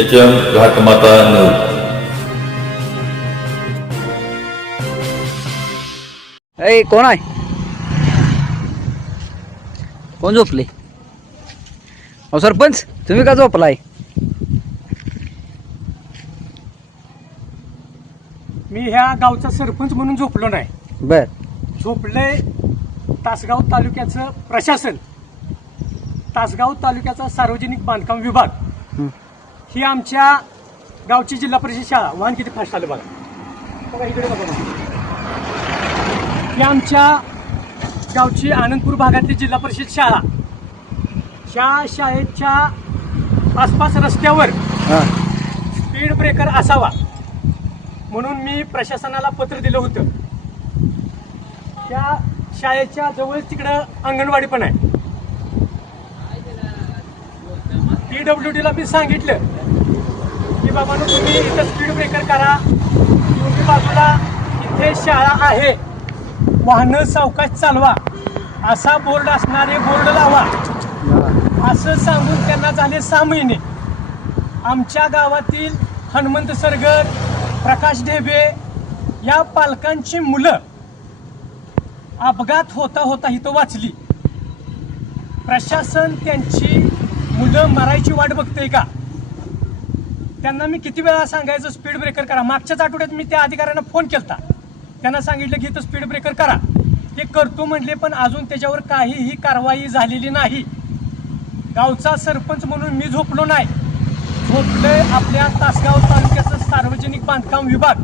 H M Ghatmata news ए कोण आहे? कोण झोपले? अहो सरपंच तुम्ही का झोपलाय? मी ह्या गावचा सरपंच म्हणून झोपलो नाही. बर. झोपलंय तासगाव तालुक्याचं प्रशासन तासगाव तालुक्याचा सार्वजनिक बांधकाम विभाग. हं. ही आमच्या गावची जिल्हा परिषद शाळा. वाहन किती फास्ट आलं बघा. बघा इकडे बघा. ही आमच्या गावची आनंदपूर भागातली जिल्हा परिषद शाळा. ह्या शाळेच्या आसपास रस्त्यावर स्पीड ब्रेकर असावा. म्हणून मी प्रशासनाला पत्र दिलं होतं. त्या शाळेच्या जवळच तिकडं अंगणवाडी पण आहे. पीडब्ल्यू डीला मी सांगितलं. की बाबांनो तुम्ही इथं स्पीड ब्रेकर करा. तुम्ही बाजूला इथे शाळा आहे. वाहनं सावकाश चालवा. असा बोर्ड असणारे बोर्ड लावा. असं सांगून त्यांना झाले सहा महिने. आमच्या गावातील हनुमंत सरगर प्रकाश ढेबे या पालकांची मुलं अपघात होता होता इथं वाचली. प्रशासन त्यांची मुलं मरायची वाट बघते का? त्यांना मी किती वेळा सांगायचं स्पीड ब्रेकर करा. मागच्याच आठवड्यात मी त्या अधिकाऱ्यांना फोन केला त्यांना सांगितलं की इथं स्पीड ब्रेकर करा. ते करतो म्हणले पण अजून त्याच्यावर काहीही कारवाई झालेली नाही. गावचा सरपंच म्हणून मी झोपलो नाही. झोपलोय आपल्या तासगाव तालुक्याचं सार्वजनिक बांधकाम विभाग.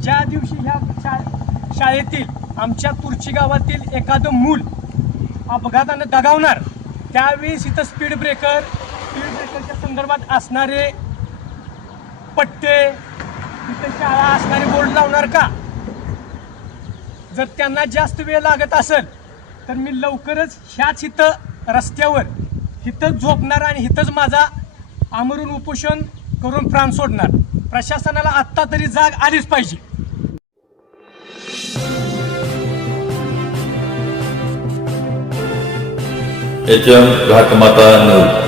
ज्या दिवशी ह्या शा- शाळेतील आमच्या तुरची गावातील एखादं मूल अपघातानं दगावणार त्यावेळेस इथं स्पीड ब्रेकर स्पीड ब्रेकरच्या संदर्भात असणारे पट्टे इथं शाळा असणारे बोर्ड लावणार का? जर त्यांना जास्त वेळ लागत असेल तर मी लवकरच ह्याच इथं रस्त्यावर इथंच झोपणार आणि इथंच माझा आमरून उपोषण करून प्राण सोडणार. प्रशासनाला आत्ता तरी जाग आलीच पाहिजे. H M Ghatmata news.